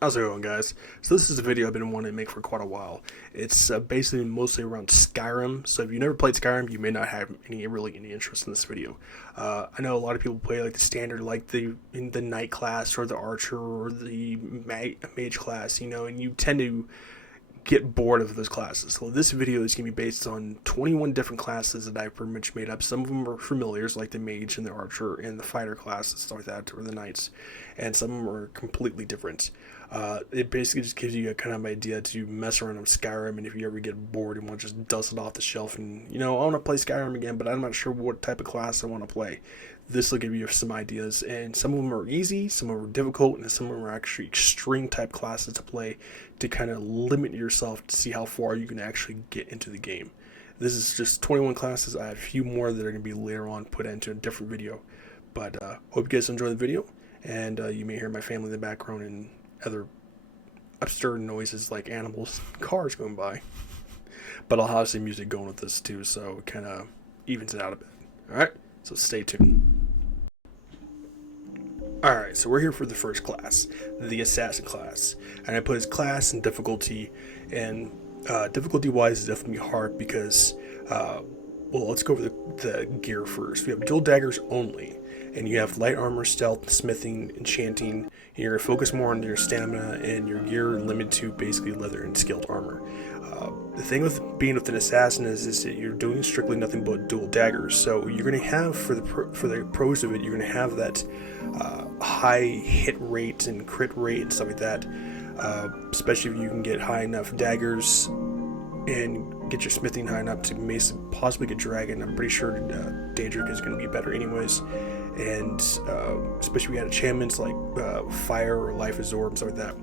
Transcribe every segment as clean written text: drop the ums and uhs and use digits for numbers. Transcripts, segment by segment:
How's it going, guys? So this is a video I've been wanting to make for quite a while. It's basically mostly around Skyrim. So if you never played Skyrim, you may not have any interest in this video. I know a lot of people play like the standard, like the knight class or the archer or the mage class, and you tend to get bored of those classes. So this video is going to be based on 21 different classes that I've pretty much made up. Some of them are familiars, like the mage and the archer and the fighter classes, stuff like that, or the knights, and some of them are completely different. It basically just gives you a kind of idea to mess around with Skyrim, and if you ever get bored and want to just dust it off the shelf and, I want to play Skyrim again, but I'm not sure what type of class I want to play. This will give you some ideas, and some of them are easy, some of them are difficult, and some of them are actually extreme type classes to play to kind of limit yourself to see how far you can actually get into the game. This is just 21 classes. I have a few more that are going to be later on put into a different video, but hope you guys enjoy the video, and you may hear my family in the background and other absurd noises like animals, cars going by, but I'll have some music going with this too, so it kind of evens it out a bit. Alright, so stay tuned. Alright, so we're here for the first class, the Assassin class. And I put his class and difficulty, and difficulty-wise, it's definitely hard because, well, let's go over the gear first. We have dual daggers only, and you have light armor, stealth, smithing, enchanting, and you're going to focus more on your stamina, and your gear limited to basically leather and skilled armor. The thing with being with an assassin is that you're doing strictly nothing but dual daggers. So you're going to have, for the pros of it, you're going to have that high hit rate and crit rate and stuff like that. Especially if you can get high enough daggers and get your smithing high enough to possibly get dragon. I'm pretty sure Daedric is going to be better anyways. And especially if you had enchantments like fire or life absorb and stuff like that.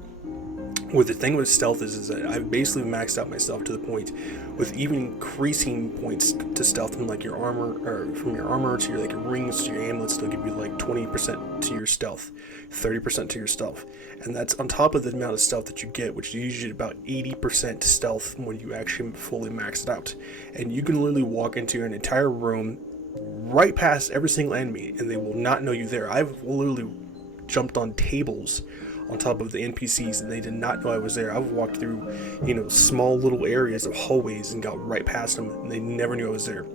What the thing with stealth is that I've basically maxed out myself to the point with even increasing points to stealth from like your armor, or from your armor to your like your rings to your amulets, they'll give you like 20% to your stealth, 30% to your stealth, and that's on top of the amount of stealth that you get, which is usually about 80% stealth when you actually fully max it out. And you can literally walk into an entire room right past every single enemy and they will not know you there. I've literally jumped on tables on top of the NPCs and they did not know I was there. I've walked through, small little areas of hallways and got right past them and they never knew I was there.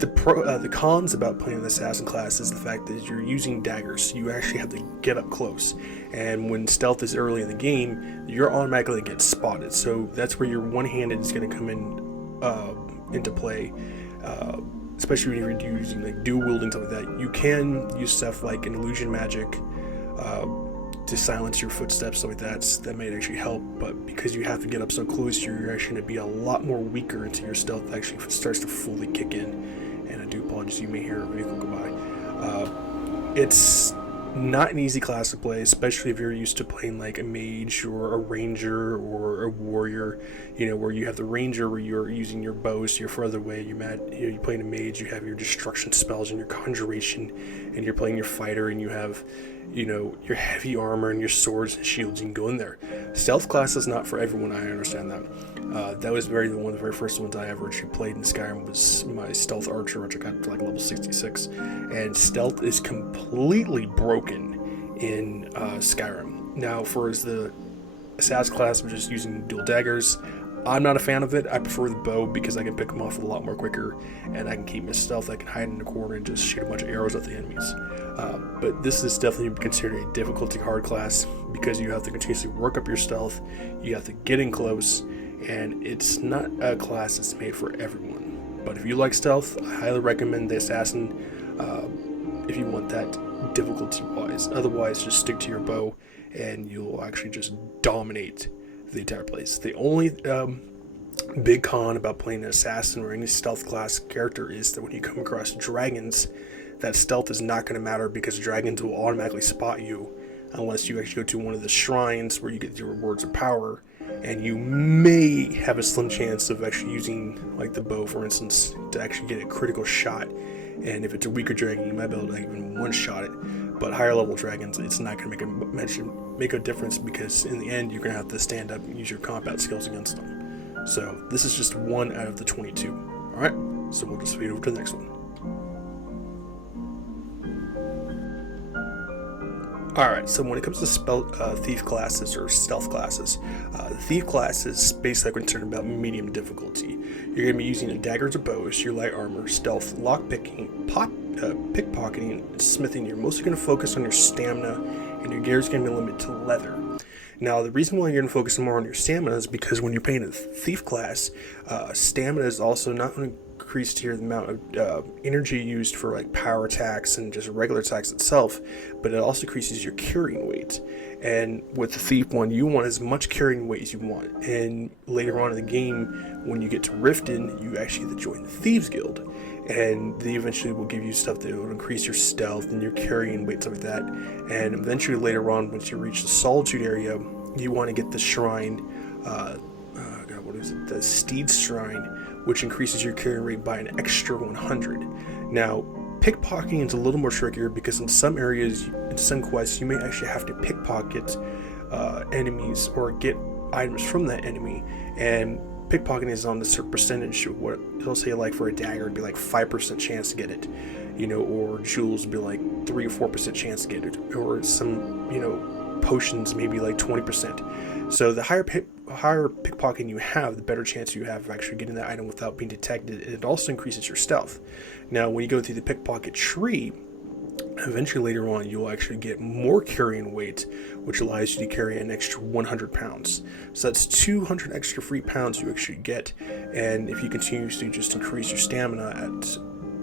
The cons about playing an assassin class is the fact that you're using daggers. You actually have to get up close, and when stealth is early in the game, you're automatically going to get spotted. So that's where your one-handed is going to come into play. Especially when you're using like dual wielding, stuff like that. You can use stuff like an illusion magic to silence your footsteps, stuff like that may actually help, but because you have to get up so close, you're actually going to be a lot more weaker until your stealth actually starts to fully kick in. And I do apologize, you may hear a vehicle go by. It's not an easy class to play, especially if you're used to playing like a mage or a ranger or a warrior, where you have the ranger where you're using your bow so you're further away. You're playing a mage, you have your destruction spells and your conjuration, and you're playing your fighter and you have your heavy armor and your swords and shields. You can go in there. Stealth class is not for everyone, I understand that. That was one of the very first ones I ever actually played in Skyrim was my stealth archer, which I got to like level 66, and stealth is completely broken in Skyrim. Now, for the assassin class, I'm just using dual daggers. I'm not a fan of it. I prefer the bow because I can pick them off a lot more quicker, and I can keep my stealth. I can hide in the corner and just shoot a bunch of arrows at the enemies. But this is definitely considered a difficulty hard class because you have to continuously work up your stealth. You have to get in close, and it's not a class that's made for everyone. But if you like stealth, I highly recommend the assassin if you want that difficulty-wise. Otherwise, just stick to your bow, and you'll actually just dominate the entire place. The only big con about playing an assassin or any stealth class character is that when you come across dragons, that stealth is not going to matter because dragons will automatically spot you unless you actually go to one of the shrines where you get your rewards of power, and you may have a slim chance of actually using like the bow, for instance, to actually get a critical shot. And if it's a weaker dragon, you might be able to even one-shot it. But higher level dragons, it's not going to make a difference because in the end, you're going to have to stand up and use your combat skills against them. So this is just one out of the 22. Alright, so we'll just feed over to the next one. Alright, so when it comes to thief classes or stealth classes, the thief class is basically concerned about medium difficulty. You're going to be using a daggers or bows, your light armor, stealth, lockpicking, pickpocketing, and smithing. You're mostly going to focus on your stamina, and your gear is going to be limited to leather. Now, the reason why you're going to focus more on your stamina is because when you're playing a thief class, stamina is also not only increased here the amount of energy used for like power attacks and just regular attacks itself, but it also increases your carrying weight. And with the thief one, you want as much carrying weight as you want. And later on in the game, when you get to Riften, you actually get to join the Thieves Guild, and they eventually will give you stuff that will increase your stealth and your carrying weight, stuff like that. And eventually later on, once you reach the Solitude area, you want to get the shrine, the Steed Shrine, which increases your carry rate by an extra 100. Now, pickpocketing is a little more trickier because in some areas, in some quests, you may actually have to pickpocket enemies or get items from that enemy, and pickpocketing is on a certain percentage of what it'll say, like for a dagger, it'd be like 5% chance to get it, or jewels would be like 3 or 4% chance to get it, or some, potions maybe like 20%. So the higher pickpocketing you have, the better chance you have of actually getting that item without being detected, and it also increases your stealth. Now, when you go through the pickpocket tree, eventually later on you'll actually get more carrying weight, which allows you to carry an extra 100 pounds. So that's 200 extra free pounds you actually get, and if you continuously just increase your stamina, at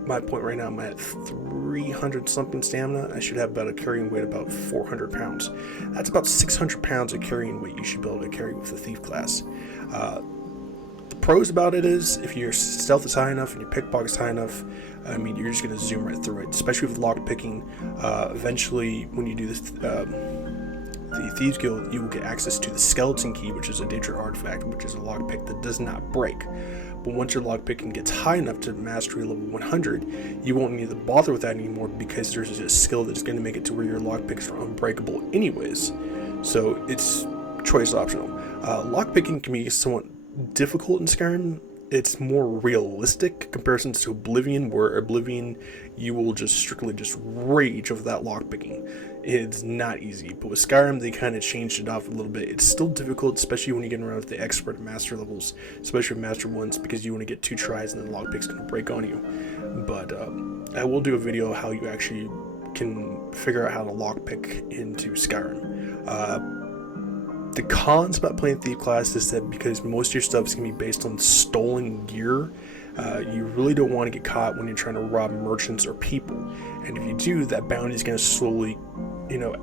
my point right now I'm at 300 something stamina, I should have about a carrying weight about 400 pounds. That's about 600 pounds of carrying weight you should be able to carry with the thief class. The pros about it is, if your stealth is high enough and your pickpocket is high enough, you're just going to zoom right through it, especially with lockpicking. Eventually, when you do this, the Thieves Guild, you will get access to the Skeleton Key, which is a nature artifact, which is a lockpick that does not break. But once your lockpicking gets high enough to mastery level 100, you won't need to bother with that anymore, because there's a skill that's going to make it to where your lockpicks are unbreakable anyways. So it's choice optional. Lockpicking can be somewhat difficult in Skyrim. It's more realistic comparisons to Oblivion, where Oblivion, you will just strictly just rage over that lockpicking. It's not easy, but with Skyrim, they kind of changed it off a little bit. It's still difficult, especially when you get around to the expert and master levels, especially with master ones, because you want to get 2 tries and then the lockpick's going to break on you. But I will do a video how you actually can figure out how to lockpick into Skyrim. The cons about playing Thief class is that because most of your stuff is going to be based on stolen gear, you really don't want to get caught when you're trying to rob merchants or people. And if you do, that bounty is going to slowly,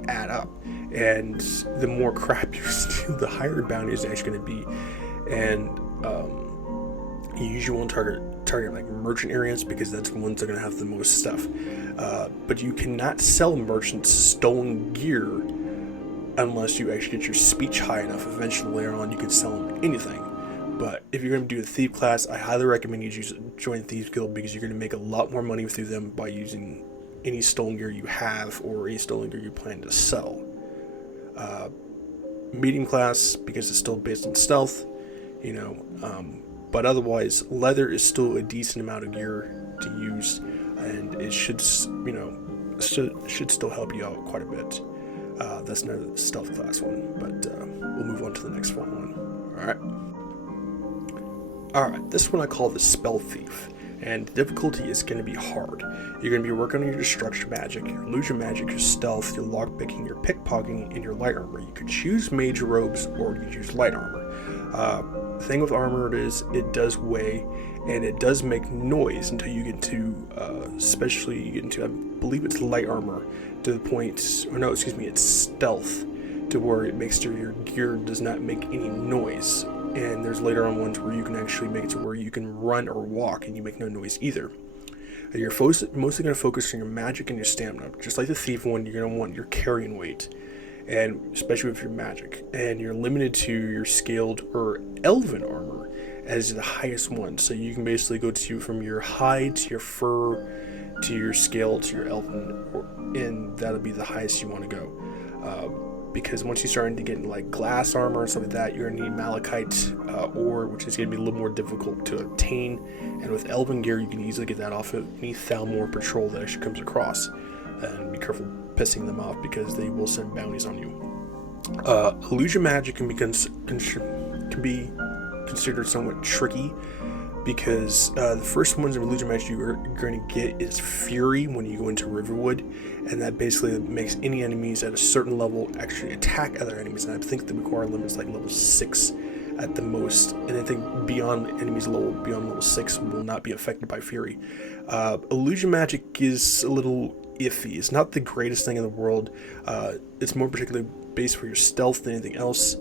add up. And the more crap you steal, the higher bounty is actually going to be. And you usually want to target like merchant areas, because that's the ones that are going to have the most stuff. But you cannot sell merchants stolen gear unless you actually get your speech high enough. Eventually later on you can sell them anything. But if you're going to do a thief class, I highly recommend you join Thieves Guild, because you're going to make a lot more money through them by using any stolen gear you have or any stolen gear you plan to sell. Medium class, because it's still based on stealth, but otherwise leather is still a decent amount of gear to use, and it should still help you out quite a bit. That's not the stealth class one, but we'll move on to the next one. Alright, this one I call the Spell Thief, and the difficulty is going to be hard. You're going to be working on your destruction magic, your illusion magic, your stealth, your lockpicking, your pickpocketing, and your light armor. You could choose mage robes, or you could choose light armor. The thing with armor is it does weigh, and it does make noise until you get to, especially you get into, I believe it's light armor, to the point, or no, excuse me, it's stealth, to where it makes sure your gear does not make any noise. And there's later on ones where you can actually make it to where you can run or walk and you make no noise either. You're mostly going to focus on your magic and your stamina. Just like the thief one, you're going to want your carrying weight, and especially with your magic. And you're limited to your scaled or elven armor as the highest one. So you can basically go to from your hide to your fur to your scale to your elven, and that'll be the highest you want to go. Because once you start to get into like glass armor and stuff like that, you're going to need malachite ore, which is going to be a little more difficult to obtain. And with elven gear, you can easily get that off of any Falmer patrol that actually comes across. And be careful pissing them off because they will send bounties on you. Illusion magic can be considered somewhat tricky because the first ones in illusion magic you're going to get is Fury when you go into Riverwood, and that basically makes any enemies at a certain level actually attack other enemies, and I think the required limit is like level 6 at the most, and I think beyond level 6 will not be affected by Fury. Illusion magic is a little iffy. It's not the greatest thing in the world. It's more particularly based for your stealth than anything else.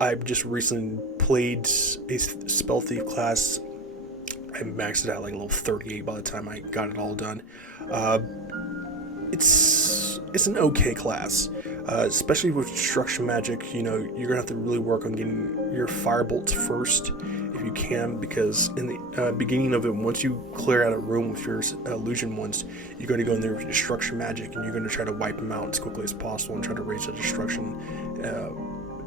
I've just recently played a Spell Thief class. I maxed it out like level 38 by the time I got it all done. It's an okay class, especially with destruction magic. You know, you're gonna have to really work on getting your firebolts first if you can, because in the beginning of it, once you clear out a room with your illusion ones, you're going to go in there with destruction magic, and you're going to try to wipe them out as quickly as possible and try to raise the destruction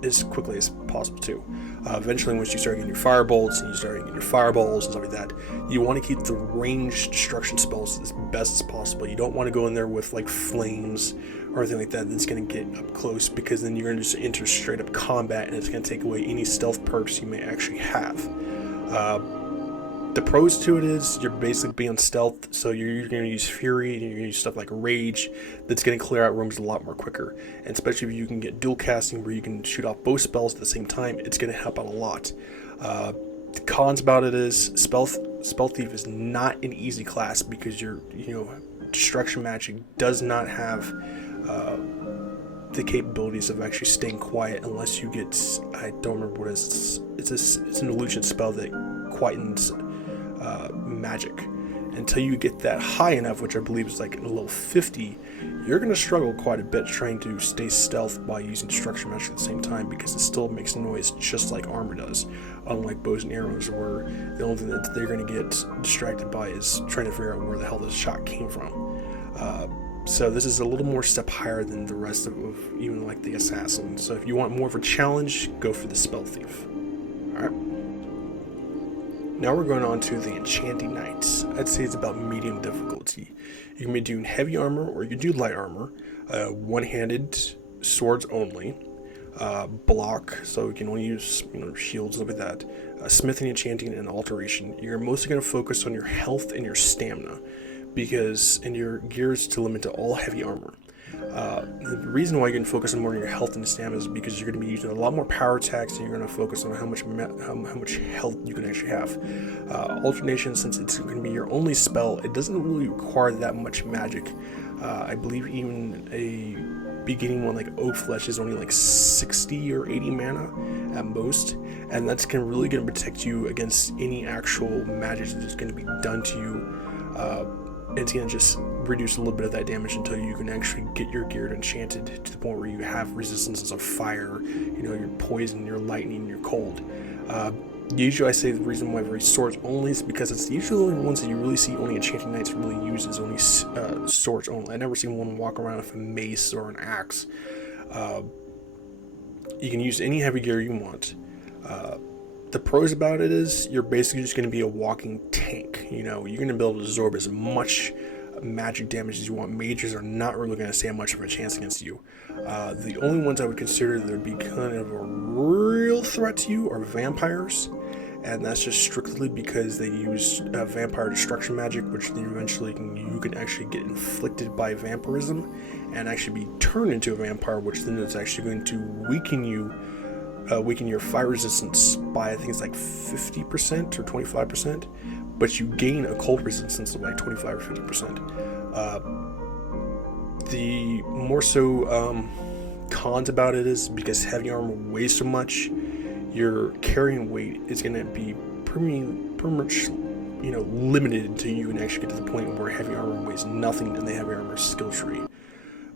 as quickly as possible too. Eventually, once you start getting your firebolts and you start getting your fireballs and stuff like that, you want to keep the ranged destruction spells as best as possible. You don't want to go in there with like flames or anything like that that's going to get up close, because then you're going to just enter straight up combat and it's going to take away any stealth perks you may actually have. The pros to it is you're basically being stealth, so you're going to use Fury and you're going to use stuff like Rage that's going to clear out rooms a lot more quicker, and especially if you can get dual casting where you can shoot off both spells at the same time, it's going to help out a lot. The cons about it is Spell Thief is not an easy class because destruction magic does not have the capabilities of actually staying quiet unless you get, I don't remember what it is. It's an illusion spell that quietens magic. Until you get that high enough, which I believe is like a level 50, you're going to struggle quite a bit trying to stay stealth while using destruction magic at the same time, because it still makes noise just like armor does, unlike bows and arrows, where the only thing that they're going to get distracted by is trying to figure out where the hell this shot came from. So this is a little more step higher than the rest of even like the assassin. So if you want more of a challenge, go for the Spell Thief. Alright. Now we're going on to the Enchanting Knights. I'd say it's about medium difficulty. You can be doing heavy armor or you can do light armor. One-handed, swords only. Block, so you can only use shields, stuff like that. Smithing, enchanting, and alteration. You're mostly going to focus on your health and your stamina, and your gear is to limit to all heavy armor. The reason why you can focus on more on your health and stamina is because you're going to be using a lot more power attacks, and you're going to focus on how much health you can actually have. Alternation, since it's going to be your only spell, it doesn't really require that much magic. I believe even a beginning one like Oak Flesh is only like 60 or 80 mana at most, and that's really going to protect you against any actual magic that's going to be done to you. It's going to just reduce a little bit of that damage until you can actually get your gear enchanted to the point where you have resistances of fire, your poison, your lightning, your cold. Usually I say the reason why very swords only is because it's usually the only ones that you really see only Enchanting Knights really use is only swords only. I never seen one walk around with a mace or an axe. You can use any heavy gear you want. The pros about it is you're basically just going to be a walking tank. You're going to be able to absorb as much magic damage as you want. Mages are not really going to stand much of a chance against you. The only ones I would consider that would be kind of a real threat to you are vampires, and that's just strictly because they use vampire destruction magic, which then eventually you can actually get inflicted by vampirism and actually be turned into a vampire, which then is actually going to weaken your fire resistance by, I think it's like 50% or 25%, but you gain a cold resistance of like 25 or 50%. The more so cons about it is because heavy armor weighs so much, your carrying weight is going to be pretty much limited until you can actually get to the point where heavy armor weighs nothing and the heavy armor is skill tree.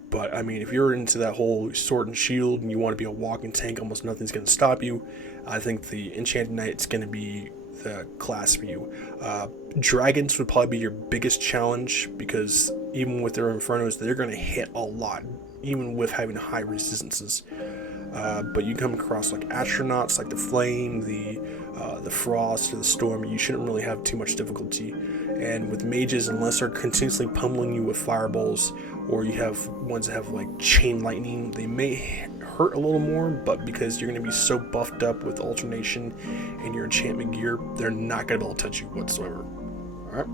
But I mean, if you're into that whole sword and shield and you want to be a walking tank, almost nothing's going to stop you. I think the Enchanted Knight's going to be the class for you. Dragons would probably be your biggest challenge, because even with their Infernos, they're going to hit a lot, even with having high resistances. But you come across like astronauts, like the flame, the frost, or the storm, you shouldn't really have too much difficulty. And with mages, unless they're continuously pummeling you with fireballs, or you have ones that have like chain lightning, they may hurt a little more, but because you're going to be so buffed up with alternation and your enchantment gear, they're not going to be able to touch you whatsoever. Alright.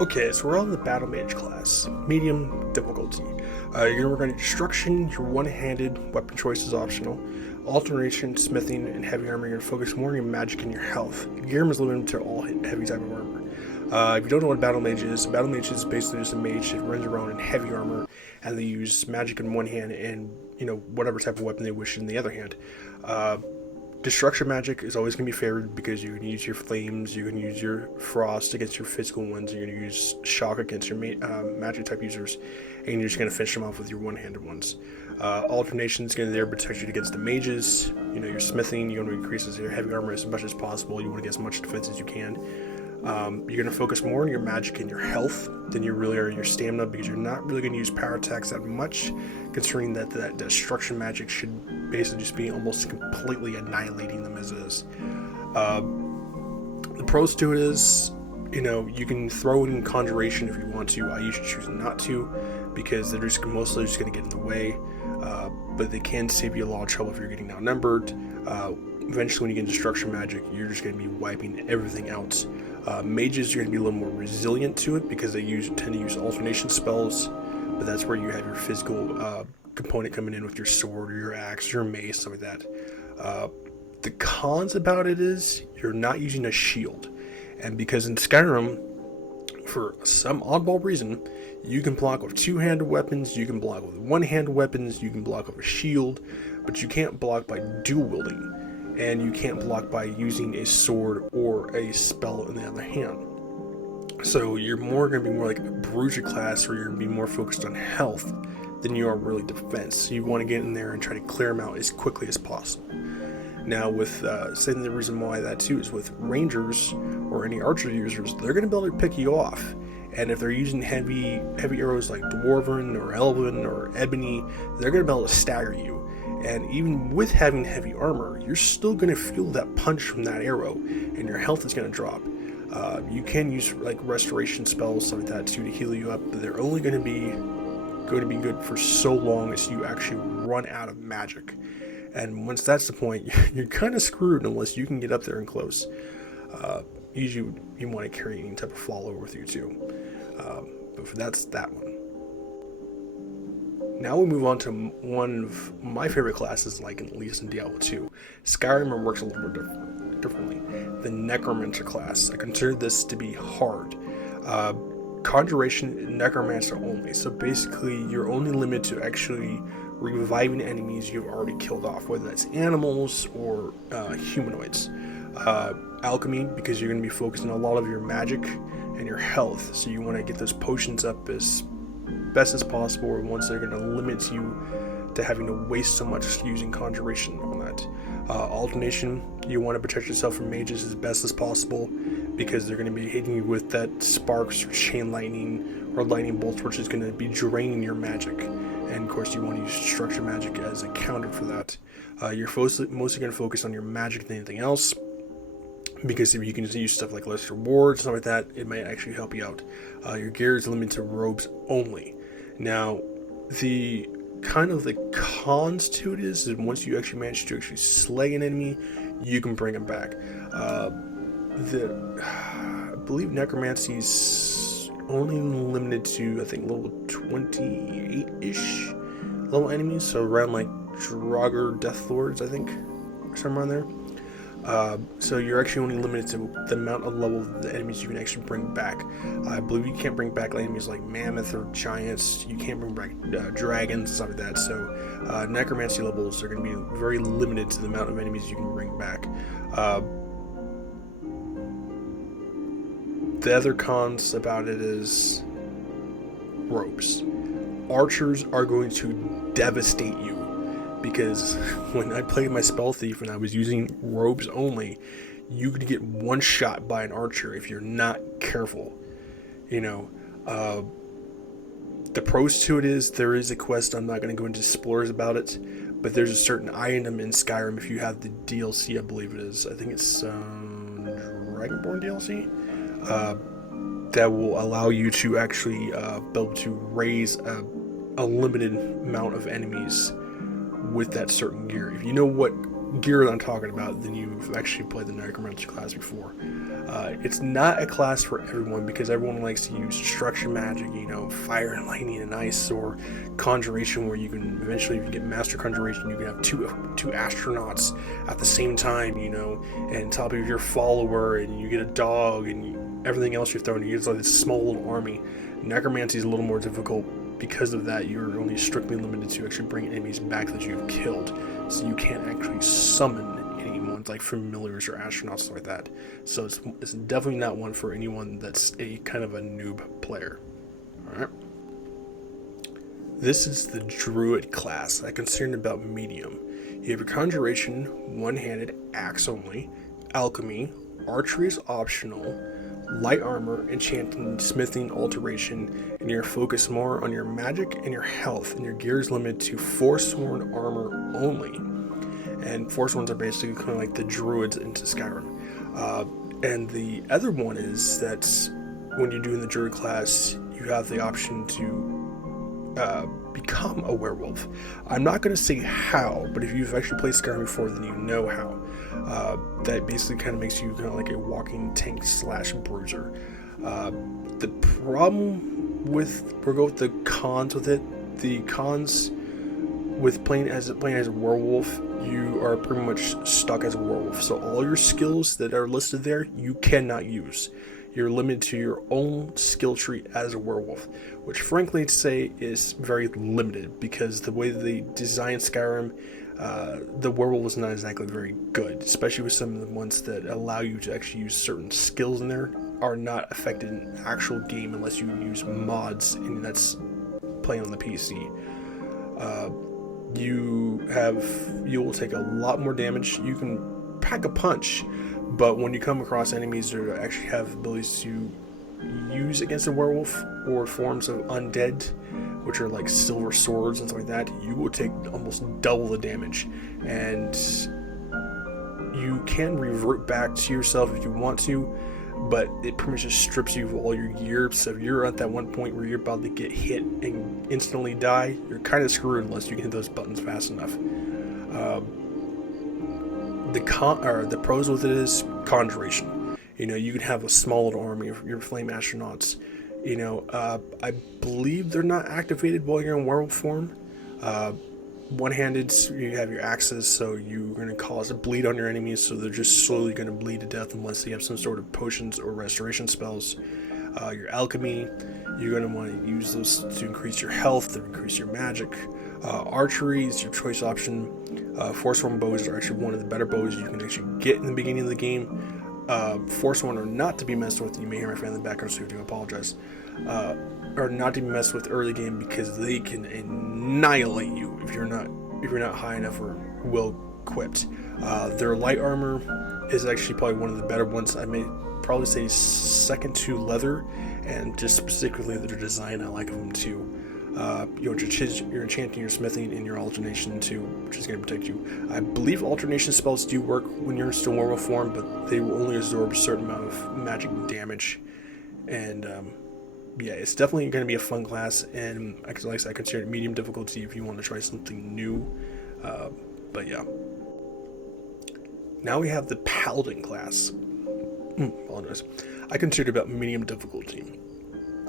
Okay, so we're on the Battle Mage class, medium difficulty. You're going to work on destruction, your one-handed, weapon choice is optional. Alternation, smithing, and heavy armor, you're going to focus more on your magic and your health. Gear is limited to all heavy type of armor. If you don't know what Battle Mage is basically just a mage that runs around in heavy armor, and they use magic in one hand and, whatever type of weapon they wish in the other hand. Destruction magic is always going to be favored because you can use your flames, you can use your frost against your physical ones, you're going to use shock against your magic type users, and you're just going to finish them off with your one-handed ones. Alternation is going to protect you against the mages. Your smithing, you want to increase your heavy armor as much as possible. You want to get as much defense as you can. You're going to focus more on your magic and your health than you really are your stamina, because you're not really going to use power attacks that much, considering that destruction magic should basically just be almost completely annihilating them as is. The pros to it is, you can throw in conjuration if you want to. I usually choose not to, because they're just mostly just going to get in the way, but they can save you a lot of trouble if you're getting outnumbered. Eventually when you get destruction magic, you're just going to be wiping everything out. Mages, you're going to be a little more resilient to it because they tend to use alternation spells, but that's where you have your physical component coming in with your sword or your axe, your mace, stuff like that. The cons about it is you're not using a shield, and because in Skyrim, for some oddball reason, you can block with two-handed weapons, you can block with one-handed weapons, you can block with a shield, but you can't block by dual wielding. And you can't block by using a sword or a spell in the other hand. So you're going to be more like a Bruiser class, where you're going to be more focused on health than you are really defense. So you want to get in there and try to clear them out as quickly as possible. Now with saying the reason why that too is with rangers or any archer users, they're going to be able to pick you off. And if they're using heavy arrows like Dwarven or Elven or Ebony, they're going to be able to stagger you. And even with having heavy armor, you're still going to feel that punch from that arrow, and your health is going to drop. You can use like restoration spells, stuff like that too, to heal you up, but they're only going to be good for so long as you actually run out of magic. And once that's the point, you're kind of screwed unless you can get up there and close. Usually you want to carry any type of follower with you too. But that's that one. Now we move on to one of my favorite classes, like at least in Diablo 2. Skyrim works a little bit differently. The Necromancer class. I consider this to be hard. Conjuration, Necromancer only. So basically, you're only limited to actually reviving enemies you've already killed off, whether that's animals or humanoids. Alchemy, because you're going to be focusing on a lot of your magic and your health. So you want to get those potions up as best as possible, or ones that are going to limit you to having to waste so much using conjuration on that. Alternation, you want to protect yourself from mages as best as possible, because they're going to be hitting you with that sparks or chain lightning or lightning bolts, which is going to be draining your magic. And of course you want to use destruction magic as a counter for that. You're mostly going to focus on your magic than anything else, because if you can use stuff like lesser wards, stuff like that, it might actually help you out. Your gear is limited to robes only. Now, the cons to it is that once you actually manage to actually slay an enemy, you can bring him back. I believe Necromancy's only limited to, I think, level 28-ish level enemies, so around like Draugr Deathlords, I think, or somewhere around there. So you're actually only limited to the amount of level of the enemies you can actually bring back. I believe you can't bring back enemies like mammoth or giants. You can't bring back dragons and stuff like that. So necromancy levels are going to be very limited to the amount of enemies you can bring back. The other cons about it is ropes. Archers are going to devastate you, because when I played my spell thief and I was using robes only, you could get one shot by an archer if you're not careful. The pros to it is there is a quest. I'm not going to go into spoilers about it, but there's a certain item in Skyrim if you have the DLC, I believe it is. I think it's Dragonborn DLC. That will allow you to actually be able to raise a limited amount of enemies with that certain gear. If you know what gear I'm talking about, then you've actually played the Necromancer class before. It's not a class for everyone because everyone likes to use destruction magic, you know, fire and lightning and ice, or conjuration, where you can eventually, if you get master conjuration, you can have two astronauts at the same time, you know, and on top of your follower, and you get a dog and everything else you're throwing. You get like this small little army. Necromancy is a little more difficult. Because of that, you're only strictly limited to actually bring enemies back that you've killed, so you can't actually summon anyone like familiars or astronauts like that. So it's definitely not one for anyone that's a kind of a noob player. Alright. This is the Druid class. I'm concerned about medium. You have your conjuration, one-handed, axe only, alchemy, archery is optional, light armor, enchanting, smithing, alteration, and you're focused more on your magic and your health, and your gear is limited to Forsworn armor only. And Forsworns are basically kind of like the druids into Skyrim. And the other one is that when you're doing the druid class, you have the option to become a werewolf. I'm not going to say how, but if you've actually played Skyrim before, then you know how. That basically kind of makes you kind of like a walking tank / bruiser. The problem with, we'll go with the cons with it. The cons with playing as a werewolf, you are pretty much stuck as a werewolf. So all your skills that are listed there, you cannot use. You're limited to your own skill tree as a werewolf, which frankly to say is very limited, because the way that they designed Skyrim, the werewolf is not exactly very good, especially with some of the ones that allow you to actually use certain skills in there are not affected in actual game unless you use mods, and that's playing on the PC. You will take a lot more damage. You can pack a punch, but when you come across enemies that actually have abilities to use against a werewolf, or forms of undead, which are like silver swords and stuff like that, you will take almost double the damage. And you can revert back to yourself if you want to, but it pretty much just strips you of all your gear. So if you're at that one point where you're about to get hit and instantly die, you're kind of screwed unless you can hit those buttons fast enough. The pros with it is conjuration. You know, you can have a small little army of your flame astronauts. You know, I believe they're not activated while you're in werewolf form. One-handed, you have your axes, so you're going to cause a bleed on your enemies, so they're just slowly going to bleed to death unless they have some sort of potions or restoration spells. Your alchemy, you're going to want to use those to increase your health, to increase your magic. Archery is your choice option. Forsworn bows are actually one of the better bows you can actually get in the beginning of the game. Forsworn are not to be messed with. You may hear my fan in the background, so I do apologize. Are not to be messed with early game because they can annihilate you if you're not high enough or well equipped. Their light armor is actually probably one of the better ones. I may probably say second to leather, and just specifically their design, I like them too. Your enchanting, your smithing, and your alternation too, which is going to protect you. I believe alternation spells do work when you're still werewolf form, but they will only absorb a certain amount of magic damage. And yeah, it's definitely going to be a fun class, and like I said, I consider it medium difficulty if you want to try something new. But yeah. Now we have the Paladin class. Apologize. I consider it about medium difficulty.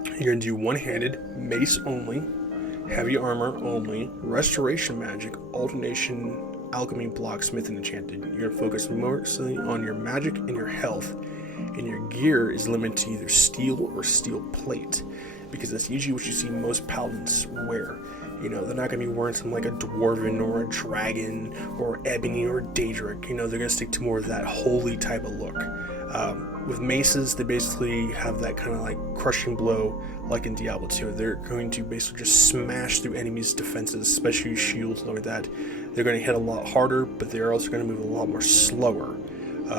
You're going to do one-handed, mace only, heavy armor only, restoration magic, alternation, alchemy, blocksmith, and enchanted. You're going to focus mostly on your magic and your health, and your gear is limited to either steel or steel plate, because that's usually what you see most paladins wear. You know, they're not going to be wearing something like a dwarven or a dragon or ebony or daedric. You know, they're going to stick to more of that holy type of look. With maces, they basically have that kind of like crushing blow like in Diablo 2. They're going to basically just smash through enemies' defenses, especially shields and like that. They're going to hit a lot harder, but they're also going to move a lot more slower.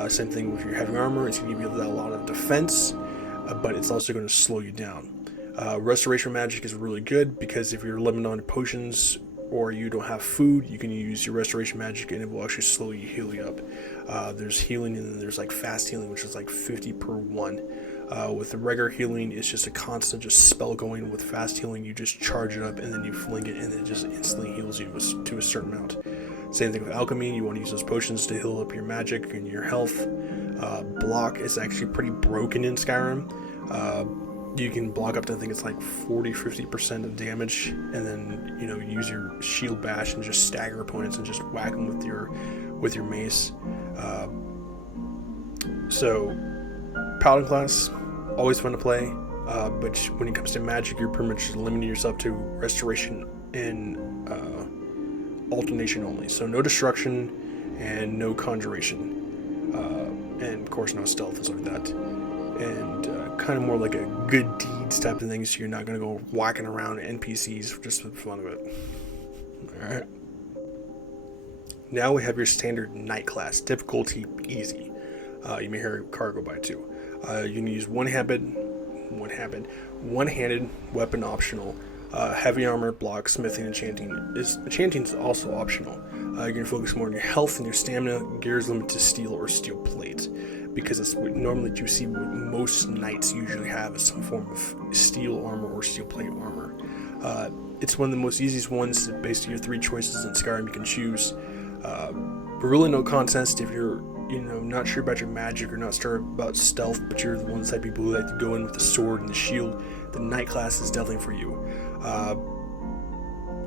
Same thing with your heavy armor. It's going to give you a lot of defense, but it's also going to slow you down. Restoration magic is really good because if you're limited on potions or you don't have food, you can use your restoration magic and it will actually slowly heal you up. There's healing and then there's like fast healing, which is like 50 per 1. With the regular healing, it's just a constant just spell going. With fast healing, you just charge it up and then you fling it and it just instantly heals you to a certain amount. Same thing with alchemy, you want to use those potions to heal up your magic and your health. Block is actually pretty broken in Skyrim. You can block up to, I think it's like 40-50% of damage, and then use your shield bash and just stagger opponents and just whack them with your mace. So Paladin class, always fun to play, but when it comes to magic, you're pretty much limiting yourself to restoration and alternation only. So no destruction and no conjuration, and of course no stealth and stuff like that. And kind of more like a good deeds type of thing, so you're not going to go whacking around NPCs just for the fun of it. Alright. Now we have your standard knight class, difficulty easy. You may hear cargo by 2. You can use one-handed weapon optional. Heavy armor, block, smithing, enchanting is also optional. You're going to focus more on your health and your stamina. Gear is limited to steel or steel plate, because it's what normally you see what most knights usually have is some form of steel armor or steel plate armor. It's one of the most easiest ones. Basically, your 3 choices in Skyrim you can choose. Really no contest if you're not sure about your magic or not sure about stealth, but you're the one type of people who like to go in with the sword and the shield. The knight class is definitely for you.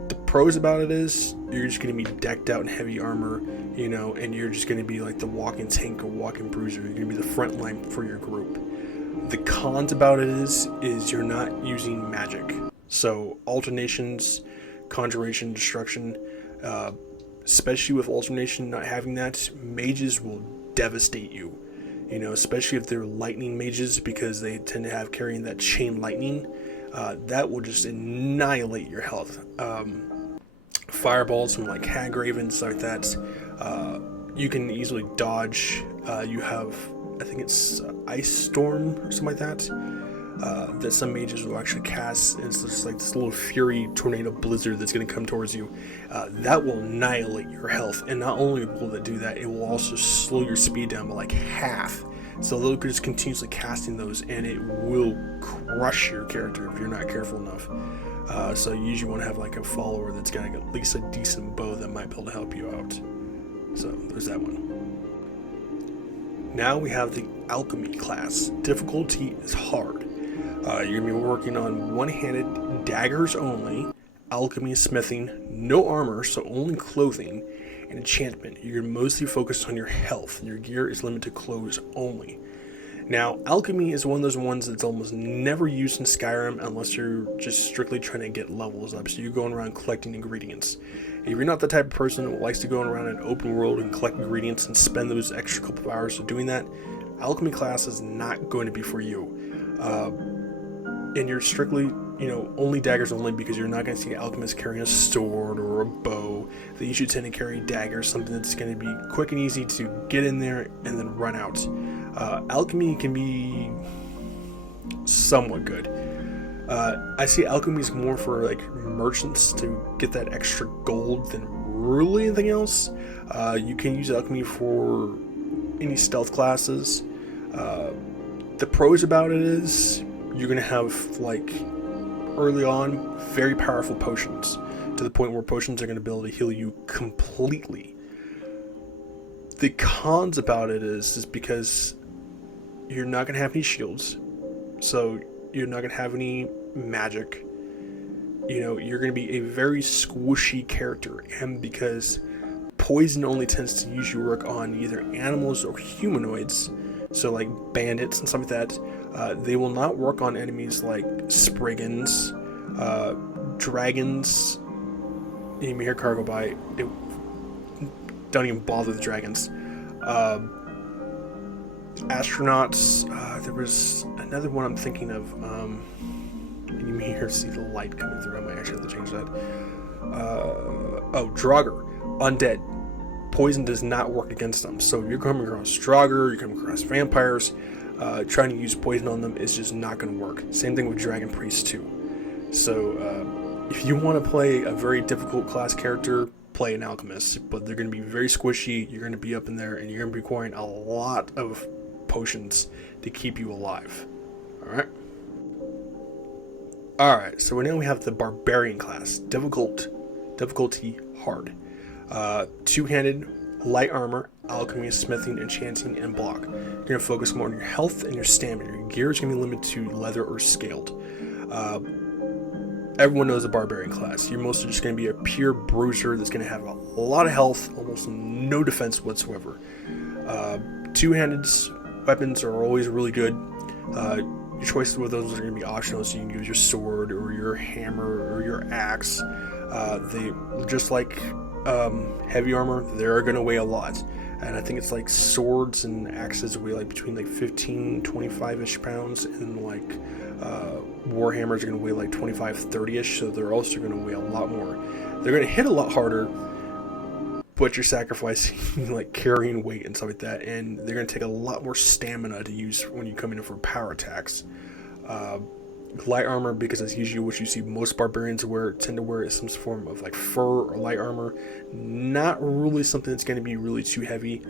The pros about it is you're just going to be decked out in heavy armor, and you're just going to be like the walking tank or walking bruiser. You're going to be the front line for your group. The cons about it is you're not using magic. So alternations, conjuration, destruction, especially with alternation not having that, mages will devastate you. Especially if they're lightning mages, because they tend to have carrying that chain lightning. That will just annihilate your health. Fireballs from like Hagraven, stuff like that. You can easily dodge. You have, I think it's Ice Storm or something like that. That some mages will actually cast. It's just like this little fury tornado blizzard that's going to come towards you. That will annihilate your health, and not only will it do that, it will also slow your speed down by like half. So they'll just continuously casting those, and it will crush your character if you're not careful enough. So you usually want to have like a follower that's got at least a decent bow that might be able to help you out. So there's that one. Now we have the Alchemy class. Difficulty is hard. You're going to be working on one-handed daggers only, alchemy, smithing, no armor, so only clothing, and enchantment. You're mostly focused on your health, and your gear is limited to clothes only. Now, alchemy is one of those ones that's almost never used in Skyrim unless you're just strictly trying to get levels up, so you're going around collecting ingredients. If you're not the type of person that likes to go around an open world and collect ingredients and spend those extra couple of hours doing that, alchemy class is not going to be for you. And you're strictly, only daggers only, because you're not going to see alchemists carrying a sword or a bow. They usually tend to carry daggers, something that's going to be quick and easy to get in there and then run out. Alchemy can be somewhat good. I see alchemy is more for like merchants to get that extra gold than really anything else. You can use alchemy for any stealth classes. The pros about it is you're going to have, like, early on, very powerful potions, to the point where potions are going to be able to heal you completely. The cons about it is because you're not going to have any shields, so you're not going to have any magic. You're going to be a very squishy character, and because poison only tends to usually work on either animals or humanoids, so like bandits and stuff like that, they will not work on enemies like Spriggans, dragons. You may hear cargo by. Don't even bother the dragons. Astronauts. There was another one I'm thinking of. And you may hear see the light coming through. I might actually have to change that. Draugr. Undead. Poison does not work against them. So if you're coming across Draugr, you're coming across vampires, trying to use poison on them is just not going to work. Same thing with Dragon Priest too. So if you want to play a very difficult class character, play an Alchemist, but they're going to be very squishy, you're going to be up in there, and you're going to be requiring a lot of potions to keep you alive. Alright, so now we have the Barbarian class. Difficulty hard. Two-handed, light armor, alchemy, smithing, enchanting, and block. You're going to focus more on your health and your stamina. Your gear is going to be limited to leather or scaled. Everyone knows the Barbarian class. You're mostly just going to be a pure bruiser that's going to have a lot of health, almost no defense whatsoever. Two-handed weapons are always really good. Your choices with those are going to be optional, so you can use your sword or your hammer or your axe. They just like heavy armor, they're going to weigh a lot. And I think it's like swords and axes weigh like between like 15, 25-ish pounds, and like warhammers are going to weigh like 25, 30-ish, so they're also going to weigh a lot more. They're going to hit a lot harder, but you're sacrificing like carrying weight and stuff like that, and they're going to take a lot more stamina to use when you come in for power attacks. Light armor, because that's usually what you see most barbarians tend to wear is some form of like fur or light armor. Not really something that's going to be really too heavy.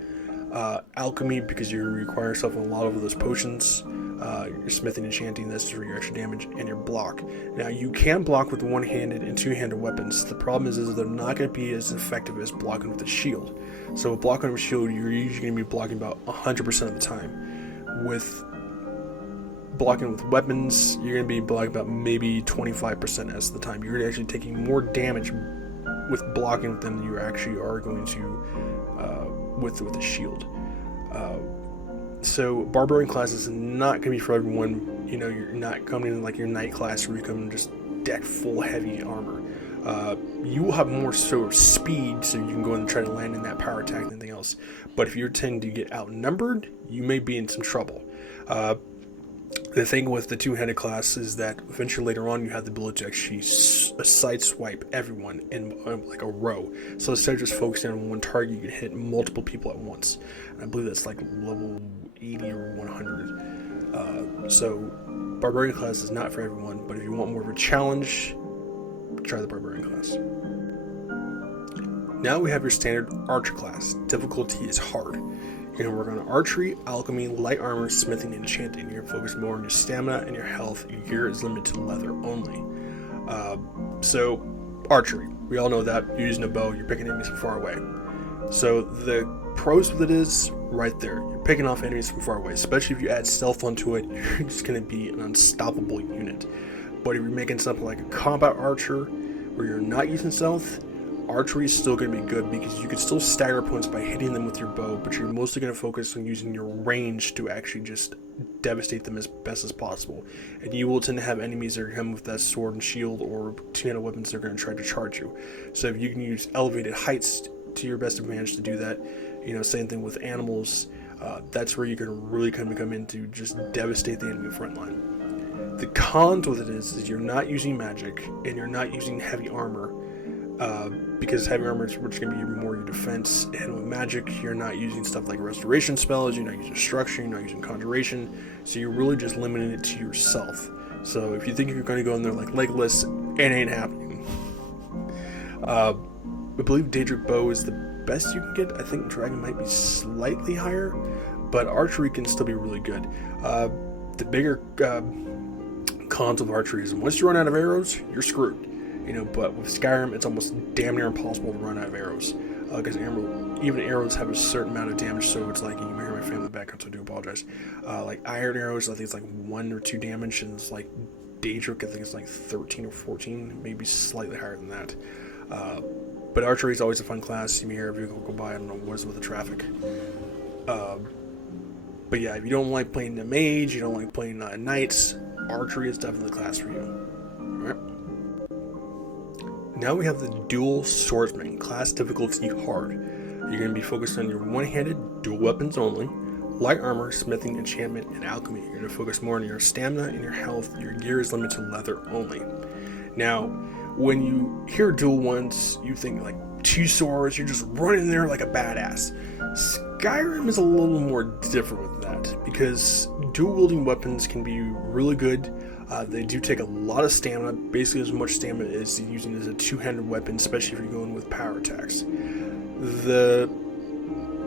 Alchemy, because you require yourself a lot of those potions. Your smithing and enchanting, that's for your extra damage, and your block. Now you can block with one-handed and two-handed weapons. The problem is they're not going to be as effective as blocking with a shield. So with blocking with a shield, you're usually going to be blocking about 100% of the time. With blocking with weapons, you're going to be blocking about maybe 25% as the time. You're actually taking more damage with blocking with them than you actually are going to with a shield. So Barbarian class is not going to be for everyone. You know, you're not coming in like your knight class where you come in just deck full heavy armor. You will have more sort of speed, so you can go and try to land in that power attack and anything else. But if you're tending to get outnumbered, you may be in some trouble. The thing with the two-handed class is that eventually later on you have the ability to actually sideswipe everyone in like a row. So instead of just focusing on one target, you can hit multiple people at once. And I believe that's like level 80 or 100. So Barbarian class is not for everyone, but if you want more of a challenge, try the Barbarian class. Now we have your standard Archer class. Difficulty is hard. You're going to work on archery, alchemy, light armor, smithing, and enchanting. You're going to focus more on your stamina and your health. Your gear is limited to leather only. So, archery. We all know that. You're using a bow, you're picking enemies from far away. So, the pros with it is right there. You're picking off enemies from far away. Especially if you add stealth onto it, you're just going to be an unstoppable unit. But if you're making something like a combat archer, where you're not using stealth, archery is still going to be good because you can still stagger opponents by hitting them with your bow, but you're mostly going to focus on using your range to actually just devastate them as best as possible. And you will tend to have enemies that are coming with that sword and shield or two-handed weapons that are going to try to charge you. So if you can use elevated heights to your best advantage to do that, you know, same thing with animals, that's where you're going to really come in to just devastate the enemy front line. The cons with it is you're not using magic and you're not using heavy armor. Because heavy armor is just going to be more your defense, and with magic you're not using stuff like restoration spells, you're not using destruction, you're not using conjuration, so you're really just limiting it to yourself. So if you think you're going to go in there like legless, it ain't happening. I believe Daedric Bow is the best you can get. I think Dragon might be slightly higher, but archery can still be really good. The bigger cons of archery is once you run out of arrows, you're screwed. You know, but with Skyrim, it's almost damn near impossible to run out of arrows. Because even arrows have a certain amount of damage, so it's like, you can hear my family background, so I do apologize. Like iron arrows, I think it's like 1 or 2 damage, and it's like Daedric, I think it's like 13 or 14, maybe slightly higher than that. But archery is always a fun class. You may hear a vehicle go by, I don't know what is with the traffic. But yeah, if you don't like playing the mage, you don't like playing knights, archery is definitely the class for you. Alright. Now we have the dual swordsman, class difficulty hard. You're going to be focused on your one-handed, dual weapons only, light armor, smithing, enchantment, and alchemy. You're going to focus more on your stamina and your health. Your gear is limited to leather only. Now, when you hear dual ones, you think like 2 swords, you're just running there like a badass. Skyrim is a little more different with that, because dual wielding weapons can be really good. They do take a lot of stamina, basically as much stamina as using as a two-handed weapon, especially if you're going with power attacks. The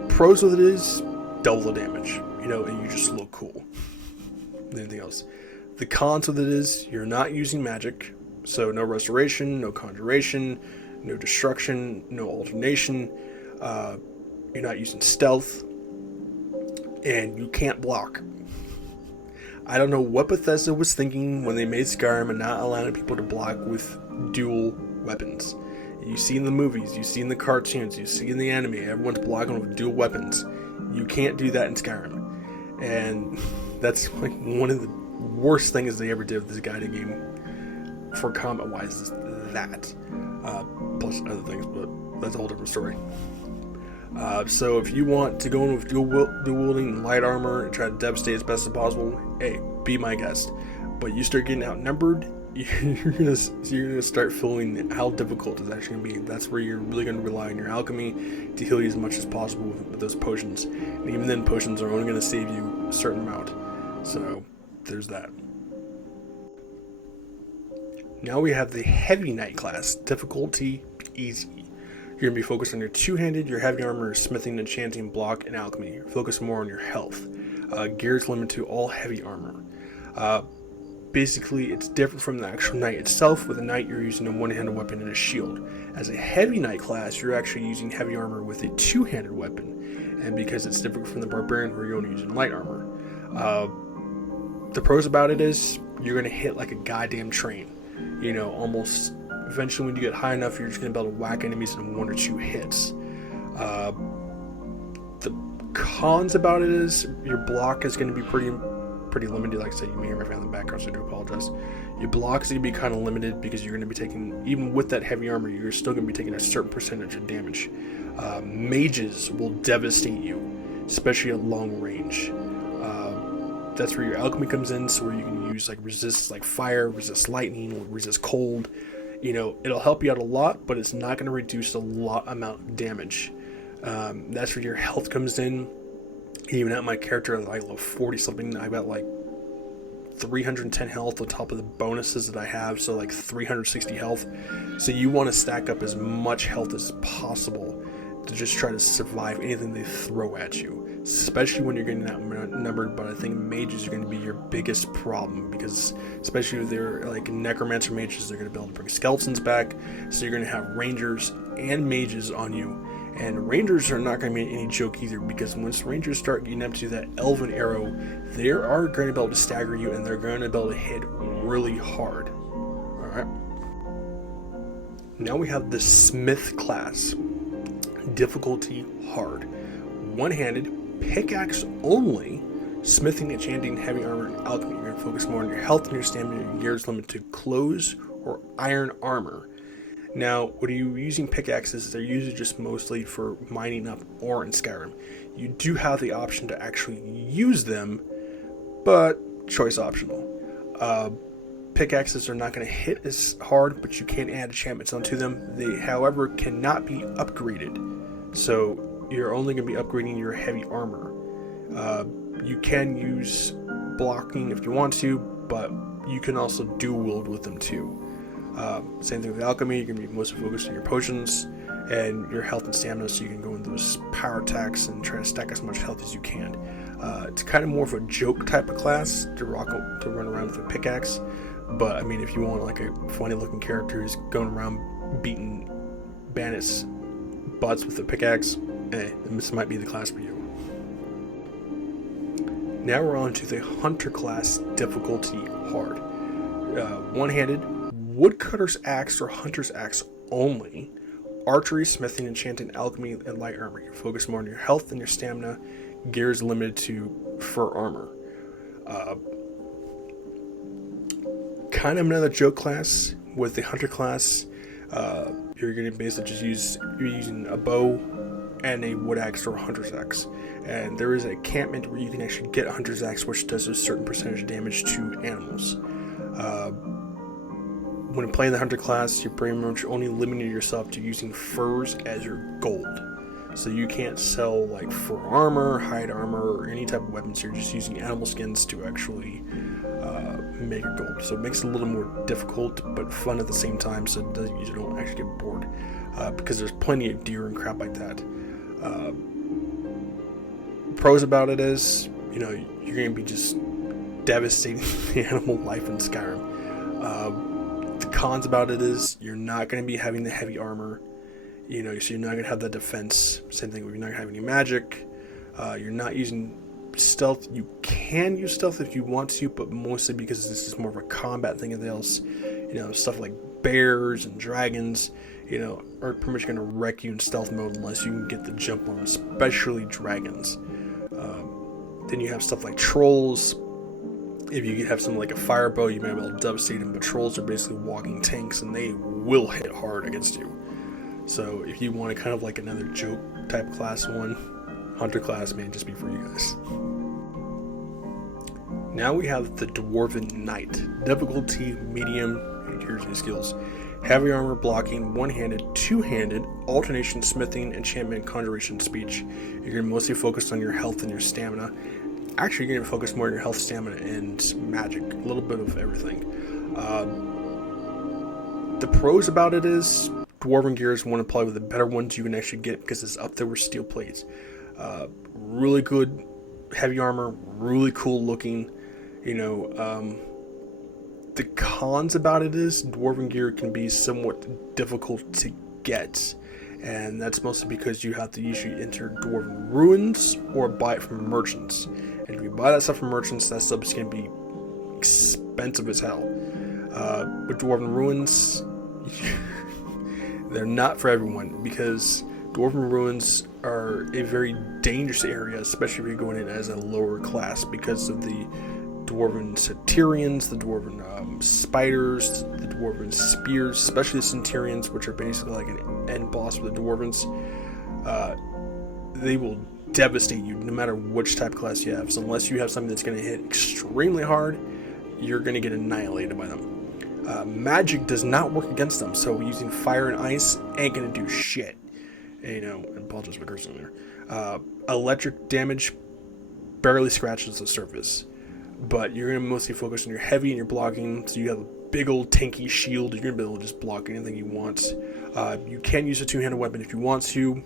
pros with it is double the damage, and you just look cool. Anything else? The cons with it is you're not using magic, so no restoration, no conjuration, no destruction, no alternation. You're not using stealth, and you can't block. I don't know what Bethesda was thinking when they made Skyrim and not allowing people to block with dual weapons. You see in the movies, you see in the cartoons, you see in the anime, everyone's blocking with dual weapons. You can't do that in Skyrim. And that's like one of the worst things they ever did with this guided game for combat-wise is that. Plus other things, but that's a whole different story. So if you want to go in with dual wielding and light armor and try to devastate as best as possible, hey, be my guest. But you start getting outnumbered, you're gonna start feeling how difficult it's actually gonna be. That's where you're really gonna rely on your alchemy to heal you as much as possible with those potions. And even then, potions are only gonna save you a certain amount. So there's that. Now we have the Heavy Knight class, difficulty easy. You're going to be focused on your two-handed, your heavy armor, smithing, enchanting, block, and alchemy. You're focused more on your health. Gear is limited to all heavy armor. Basically, it's different from the actual knight itself. With a knight, you're using a one-handed weapon and a shield. As a heavy knight class, you're actually using heavy armor with a two-handed weapon. And because it's different from the barbarian, where you're only using light armor. The pros about it is, you're going to hit like a goddamn train. Almost... Eventually, when you get high enough, you're just going to be able to whack enemies in 1 or 2 hits. The cons about it is your block is going to be pretty limited. Like I said, you may hear my family in the background, so I do apologize. Your block is going to be kind of limited because you're going to be taking, even with that heavy armor, you're still going to be taking a certain percentage of damage. Mages will devastate you, especially at long range. That's where your alchemy comes in, so where you can use resist fire, resist lightning, resist cold. It'll help you out a lot, but it's not going to reduce the amount of damage. That's where your health comes in. Even at my character at level 40 something, I've got 310 health on top of the bonuses that I have, so 360 health. So you want to stack up as much health as possible to just try to survive anything they throw at you. Especially when you're getting outnumbered, but I think mages are going to be your biggest problem, because especially if they're necromancer mages, they're going to be able to bring skeletons back, so you're going to have rangers and mages on you. And rangers are not going to be any joke either, because once rangers start getting up to that elven arrow, they are going to be able to stagger you, and they're going to be able to hit really hard. Alright. Now we have the smith class. Difficulty hard. One-handed, pickaxe only, smithing, enchanting, heavy armor, and alchemy. You're going to focus more on your health and your stamina. Your gear is limited to clothes or iron armor. Now, when you're using pickaxes, they're usually just mostly for mining up ore in Skyrim. You do have the option to actually use them, but choice optional. Pickaxes are not going to hit as hard, but you can add enchantments onto them. They, however, cannot be upgraded. So you're only going to be upgrading your heavy armor. You can use blocking if you want to, but you can also dual wield with them too. Same thing with alchemy. You're going to be mostly focused on your potions and your health and stamina, so you can go into those power attacks and try to stack as much health as you can. It's kind of more of a joke type of class to run around with a pickaxe, but I mean, if you want a funny looking character who's going around beating bandits' butts with a pickaxe, this might be the class for you. Now we're on to the hunter class, difficulty hard. One-handed, woodcutter's axe or hunter's axe only. Archery, smithing, enchanting, alchemy, and light armor. You focus more on your health and your stamina. Gear is limited to fur armor. Kind of another joke class with the hunter class. You're going to basically you're using a bow and a wood axe or a hunter's axe. And there is an encampment where you can actually get a hunter's axe, which does a certain percentage of damage to animals. When playing the hunter class, you're pretty much only limiting yourself to using furs as your gold. So you can't sell like fur armor, hide armor, or any type of weapons. You're just using animal skins to actually make your gold. So it makes it a little more difficult but fun at the same time, so you don't actually get bored, because there's plenty of deer and crap like that. Pros about it is, you know, you're going to be just devastating the animal life in Skyrim. The cons about it is you're not going to be having the heavy armor, you know, so you're not going to have that defense. Same thing, you're not going to have any magic. You're not using stealth. You can use stealth if you want to, but mostly because this is more of a combat thing than else. You know, stuff like bears and dragons, you know, are pretty much going to wreck you in stealth mode unless you can get the jump on them, especially dragons. Then you have stuff like trolls. If you have something like a fire bow, you might be able to devastate them, but trolls are basically walking tanks and they will hit hard against you. So if you want to kind of like another joke type class one, hunter class may just be for you guys. Now we have the Dwarven Knight. Difficulty medium, and here's your skills. Heavy armor, blocking, one-handed, two-handed, alternation, smithing, enchantment, conjuration, speech. You're going to mostly focus on your health and your stamina. Actually, you're going to focus more on your health, stamina, and magic. A little bit of everything. The pros about it is Dwarven gear is one of probably the better ones you can actually get because it's up there with steel plates. Really good heavy armor, really cool looking. You know, the cons about it is Dwarven gear can be somewhat difficult to get, and that's mostly because you have to usually enter Dwarven ruins or buy it from merchants. And if you buy that stuff from merchants, that stuff is going to be expensive as hell. With Dwarven ruins, they're not for everyone, because Dwarven ruins are a very dangerous area, especially if you're going in as a lower class, because of the Dwarven Centurions, the Dwarven spiders, the Dwarven spears, especially the Centurions, which are basically like an end boss for the Dwarvens. They will devastate you no matter which type of class you have. So unless you have something that's going to hit extremely hard, you're going to get annihilated by them. Magic does not work against them, so using fire and ice ain't going to do shit. And, you know, I apologize for cursing there. Electric damage barely scratches the surface. But you're going to mostly focus on your heavy and your blocking, so you have a big old tanky shield. You're going to be able to just block anything you want. You can use a two-handed weapon if you want to,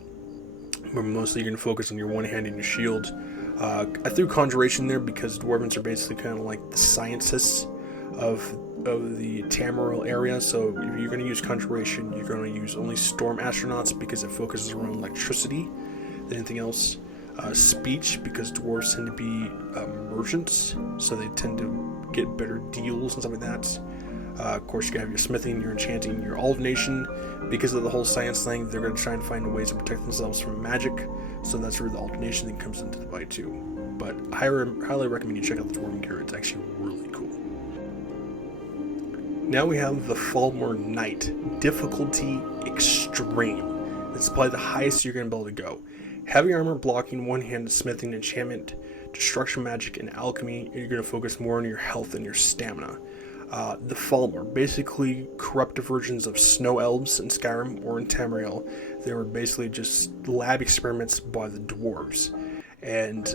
but mostly you're going to focus on your one hand and your shield. I threw conjuration there because dwarvens are basically kind of like the scientists of the Tamriel area. So if you're going to use conjuration, you're going to use only storm astronauts because it focuses around electricity than anything else. Speech, because dwarves tend to be merchants, so they tend to get better deals and stuff like that. Of course, you have your smithing, your enchanting, your alternation. Because of the whole science thing, they're going to try and find ways to protect themselves from magic, so that's where the alternation thing comes into the fight too. But I highly recommend you check out the Dwarven gear. It's actually really cool. Now we have the Falmer Knight. Difficulty extreme. It's probably the highest you're going to be able to go. Heavy armor, blocking, one-handed, smithing, enchantment, destruction magic, and alchemy. You're going to focus more on your health and your stamina. The Falmer, basically corrupted versions of snow elves in Skyrim or in Tamriel. They were basically just lab experiments by the dwarves. And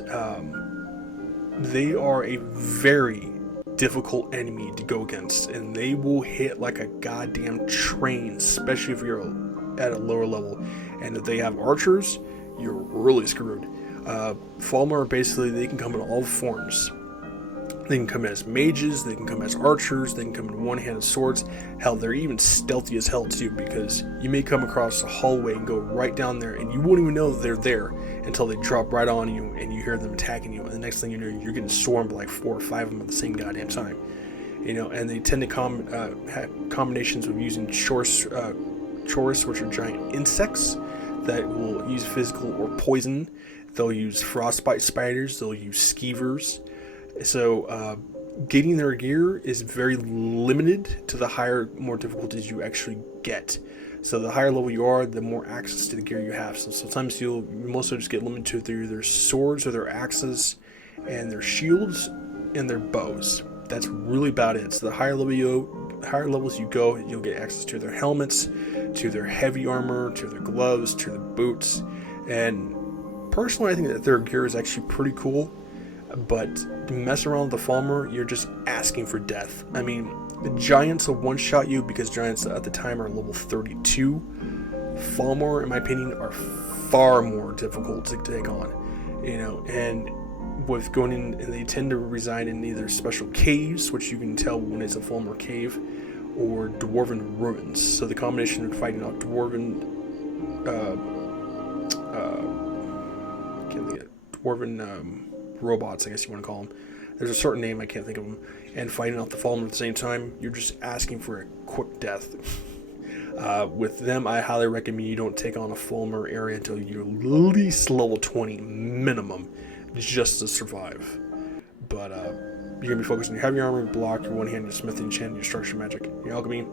they are a very difficult enemy to go against, and they will hit like a goddamn train, especially if you're at a lower level. And if they have archers, you're really screwed. Falmer, basically, they can come in all forms. They can come as mages, they can come as archers, they can come in one-handed swords. Hell, they're even stealthy as hell too, because you may come across a hallway and go right down there, and you won't even know that they're there until they drop right on you and you hear them attacking you. And the next thing you know, you're getting swarmed by like 4 or 5 of them at the same goddamn time. You know, and they tend to have combinations of using chorus, which are giant insects that will use physical or poison. They'll use frostbite spiders, they'll use skeevers. So getting their gear is very limited to the higher, more difficulties you actually get. So the higher level you are, the more access to the gear you have. So sometimes you'll mostly just get limited to their swords or their axes and their shields and their bows. That's really about it. So the higher levels you go, you'll get access to their helmets, to their heavy armor, to their gloves, to their boots, And personally, I think that their gear is actually pretty cool, but to mess around with the Falmer, you're just asking for death. I mean, the Giants will one-shot you because Giants at the time are level 32. Falmer, in my opinion, are far more difficult to take on, and with going in, and they tend to reside in either special caves, which you can tell when it's a Falmer cave, or dwarven ruins. So the combination of fighting out dwarven, robots, I guess you want to call them. There's a certain name, I can't think of them. And fighting off the Falmer at the same time, you're just asking for a quick death. With them, I highly recommend you don't take on a Falmer area until you're at least level 20 minimum, just to survive. But you're going to be focused on your heavy armor, block, your one-handed smithing, enchant, your destruction magic, your alchemy.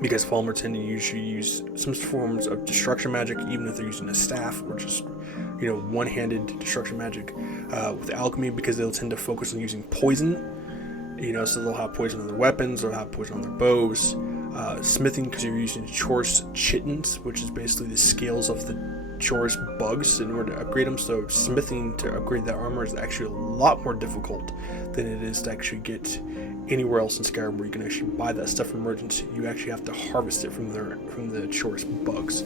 Because Falmer tend to usually use some forms of destruction magic, even if they're using a staff, or just one-handed destruction magic. With alchemy, because they'll tend to focus on using poison, so they'll have poison on their weapons, they'll have poison on their bows. Smithing, because you're using chorus chittins, which is basically the scales of the chorus bugs in order to upgrade them. So smithing to upgrade that armor is actually a lot more difficult than it is to actually get anywhere else in Skyrim where you can actually buy that stuff from merchants. You actually have to harvest it from the chorus bugs.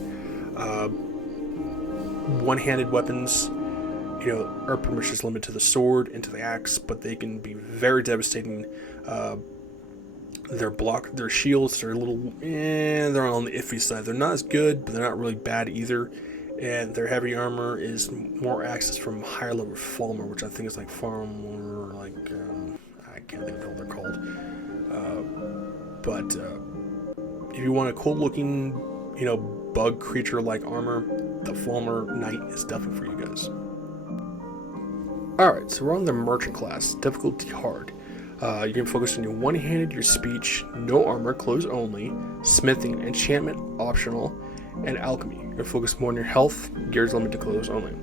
One-handed weapons, are pretty much just limited to the sword and to the axe, but they can be very devastating. Their shields are a little, they're on the iffy side. They're not as good, but they're not really bad either. And their heavy armor is more access from higher level Falmer, which I think is like Falmer, I can't think of what they're called. But if you want a cool looking, bug creature like armor, the Falmer Knight is definitely for you guys. Alright, so we're on the merchant class, difficulty hard. You can focus on your one-handed, your speech, no armor, clothes only, smithing, enchantment optional, and alchemy. You're focused more on your health, gears limited to clothes only.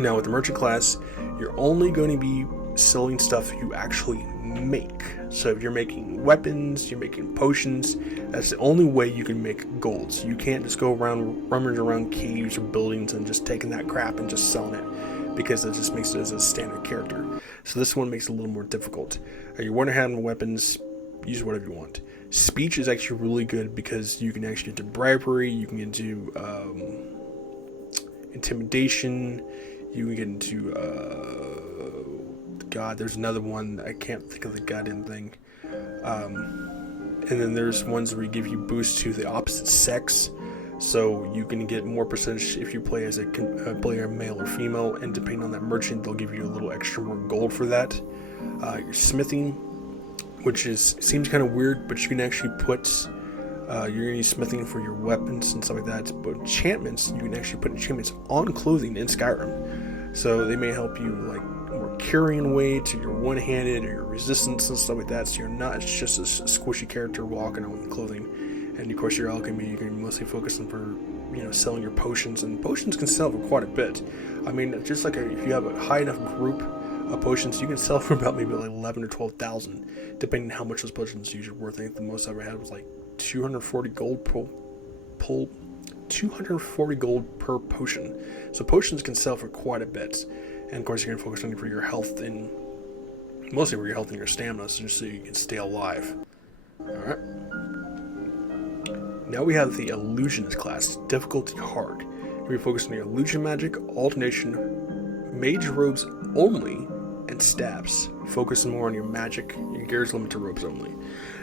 Now with the merchant class, you're only going to be selling stuff you actually make. So if you're making weapons, you're making potions, that's the only way you can make gold. So you can't just go around rummaging around caves or buildings and just taking that crap and just selling it, because it just makes it as a standard character. So this one makes it a little more difficult. Your one-handed weapons, use whatever you want. Speech is actually really good because you can actually get to bribery, you can get into intimidation, you can get into there's another one, I can't think of the goddamn thing. And then there's ones where you give you boosts to the opposite sex, so you can get more percentage if you play as a player, male or female, and depending on that merchant, they'll give you a little extra more gold for that. Your smithing, which seems kind of weird, but you can actually put you're going to use smithing for your weapons and stuff like that. But enchantments, you can actually put enchantments on clothing in Skyrim, so they may help you like more carrying weight, or your one-handed, or your resistance and stuff like that. So you're not just a squishy character walking around with clothing. And of course, your alchemy, you can mostly focus on for selling your potions, and potions can sell for quite a bit. I mean, just like if you have a high enough group of potions, you can sell for about maybe like 11 or 12,000, depending on how much those potions are usually worth. I think the most I ever had was like 240 gold per 240 gold per potion. So potions can sell for quite a bit. And of course, you're going to focus on for your health and mostly for your health and your stamina, so just so you can stay alive. Alright. Now we have the Illusionist class, difficulty hard. You'll be focused on your illusion magic, alternation, mage robes only, and stabs. Focus more on your magic, your gears limited to robes only.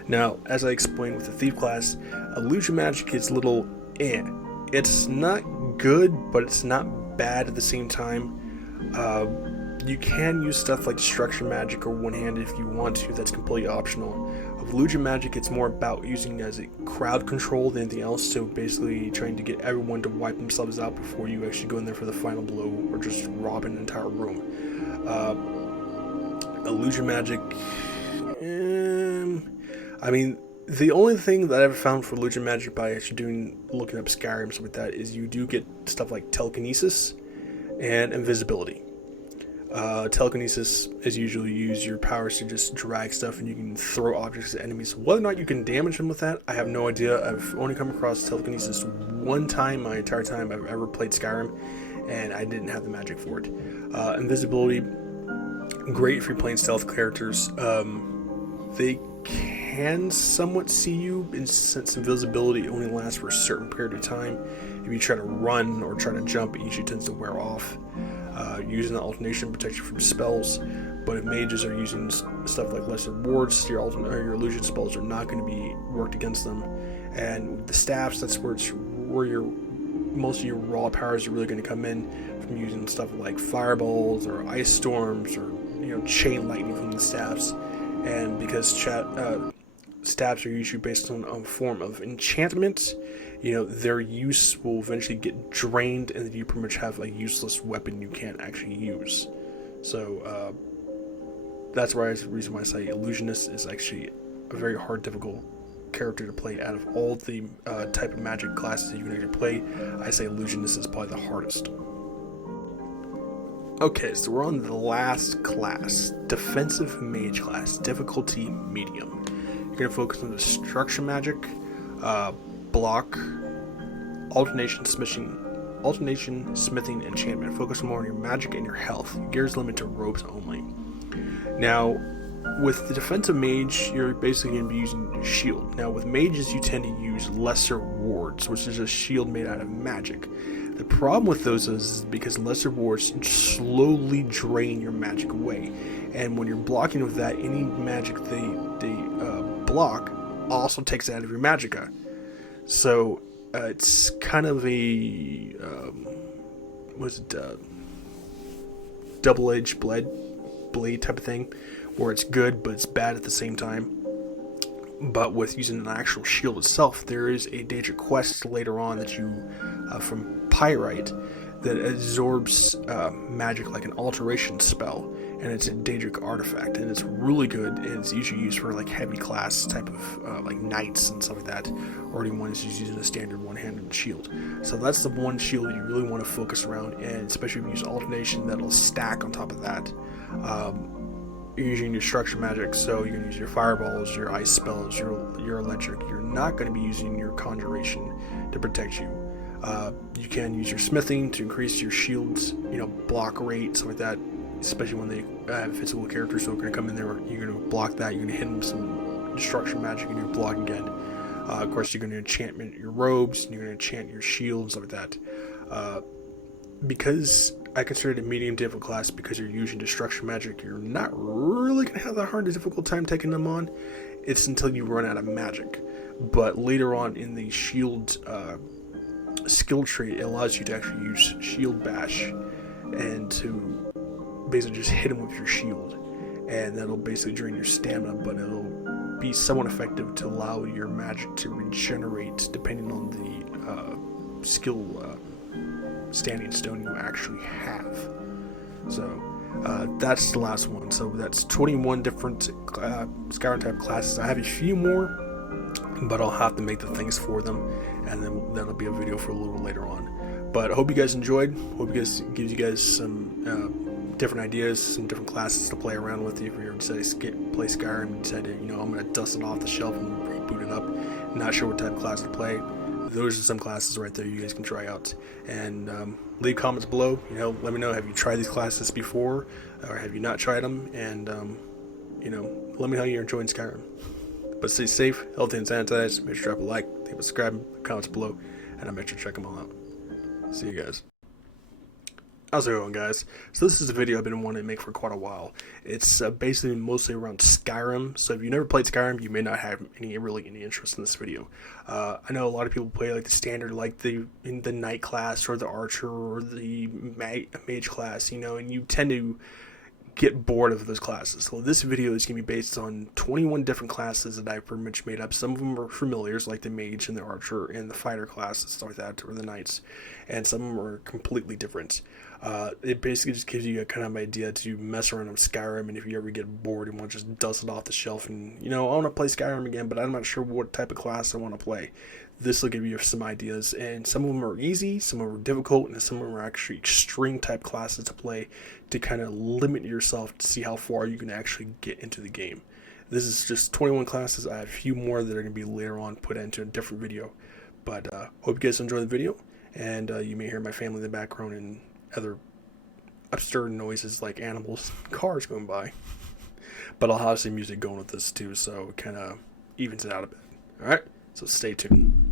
Now, as I explained with the thief class, illusion magic is little It's not good, but it's not bad at the same time. You can use stuff like destruction magic or one-handed if you want to, that's completely optional. Of illusion magic, it's more about using it as a crowd control than anything else, so basically trying to get everyone to wipe themselves out before you actually go in there for the final blow, or just rob an entire room. Illusion magic, I mean, the only thing that I've ever found for illusion magic by actually looking up Skyrim and stuff like that is you do get stuff like telekinesis and invisibility. Telekinesis is usually use your powers to just drag stuff, and you can throw objects at enemies. Whether or not you can damage them with that, I have no idea. I've only come across telekinesis one time my entire time I've ever played Skyrim, and I didn't have the magic for it. Invisibility, great if you're playing stealth characters. They can somewhat see you, and since invisibility only lasts for a certain period of time, if you try to run or try to jump, it usually tends to wear off. Using the alternation protects you from spells, but if mages are using stuff like lesser wards, your illusion spells are not going to be worked against them. And with the staffs, that's where most of your raw powers are really going to come in, from using stuff like fireballs or ice storms or chain lightning from the staffs. And because staffs are usually based on a form of enchantment, their use will eventually get drained, and then you pretty much have a useless weapon you can't actually use. So that's the reason why I say Illusionist is actually a very hard, difficult character to play. Out of all the type of magic classes that you can actually play, I say Illusionist is probably the hardest. Okay, so we're on the last class, Defensive Mage class, difficulty medium. You're going to focus on destruction magic, block, alternation, smithing, enchantment. Focus more on your magic and your health. Gears limit to robes only. Now, with the defensive mage, you're basically going to be using your shield. Now, with mages, you tend to use lesser wards, which is a shield made out of magic. The problem with those is because lesser wards slowly drain your magic away, and when you're blocking with that, any magic they block also takes it out of your magicka. So it's kind of a double-edged blade type of thing, where it's good but it's bad at the same time. But with using an actual shield itself, there is a Daedric quest later on that you from Pyrite that absorbs magic like an alteration spell, and it's a Daedric artifact, and it's really good, and it's usually used for like heavy class type of like knights and stuff like that, or anyone who's using a standard one-handed shield. So that's the one shield you really want to focus around, and especially if you use alternation, that'll stack on top of that. You're using your structure magic, so you can use your fireballs, your ice spells, your electric. You're not going to be using your conjuration to protect you. You can use your smithing to increase your shield's block rate, something like that, especially when they have physical characters, so they're going to come in there, you're going to block that, you're going to hit them with some destruction magic, and you're going to block again. Of course, you're going to enchant your robes, and you're going to enchant your shields, stuff like that. Because I consider it a medium difficult class, because you're using destruction magic, you're not really going to have that hard a difficult time taking them on. It's until you run out of magic. But later on in the shield skill tree, it allows you to actually use shield bash and to basically just hit them with your shield, and that'll basically drain your stamina, but it'll be somewhat effective to allow your magic to regenerate depending on the skill standing stone you actually have. So that's the last one. So that's 21 different Skyrim type classes. I have a few more, but I'll have to make the things for them, and then that'll be a video for a little later on. But I hope you guys enjoyed. Hope you guys gives you guys some different ideas, some different classes to play around with. If you're decided to play Skyrim and decide to, I'm going to dust it off the shelf and reboot it up, not sure what type of class to play, those are some classes right there you guys can try out. And leave comments below. Let me know, have you tried these classes before, or have you not tried them? And let me know how you're enjoying Skyrim. But stay safe, healthy, and sanitized. Make sure to drop a like, leave a subscribe, comments below, and I'll make sure to check them all out. See you guys. How's it going, guys? So this is a video I've been wanting to make for quite a while. It's basically mostly around Skyrim. So if you've never played Skyrim, you may not have any interest in this video. I know a lot of people play like the standard, like the knight class or the archer or the mage class, and you tend to get bored of those classes. So this video is going to be based on 21 different classes that I've pretty much made up. Some of them are familiars, like the mage and the archer and the fighter classes, stuff like that, or the knights, and some of them are completely different. It basically just gives you a kind of idea to mess around with Skyrim, and if you ever get bored and want to just dust it off the shelf and, I want to play Skyrim again, but I'm not sure what type of class I want to play. This will give you some ideas, and some of them are easy, some of them are difficult, and some of them are actually extreme type classes to play to kind of limit yourself to see how far you can actually get into the game. This is just 21 classes. I have a few more that are going to be later on put into a different video. But hope you guys enjoy the video, and you may hear my family in the background and other absurd noises like animals, cars going by. But I'll have some music going with this too, so it kind of evens it out a bit. Alright, so stay tuned.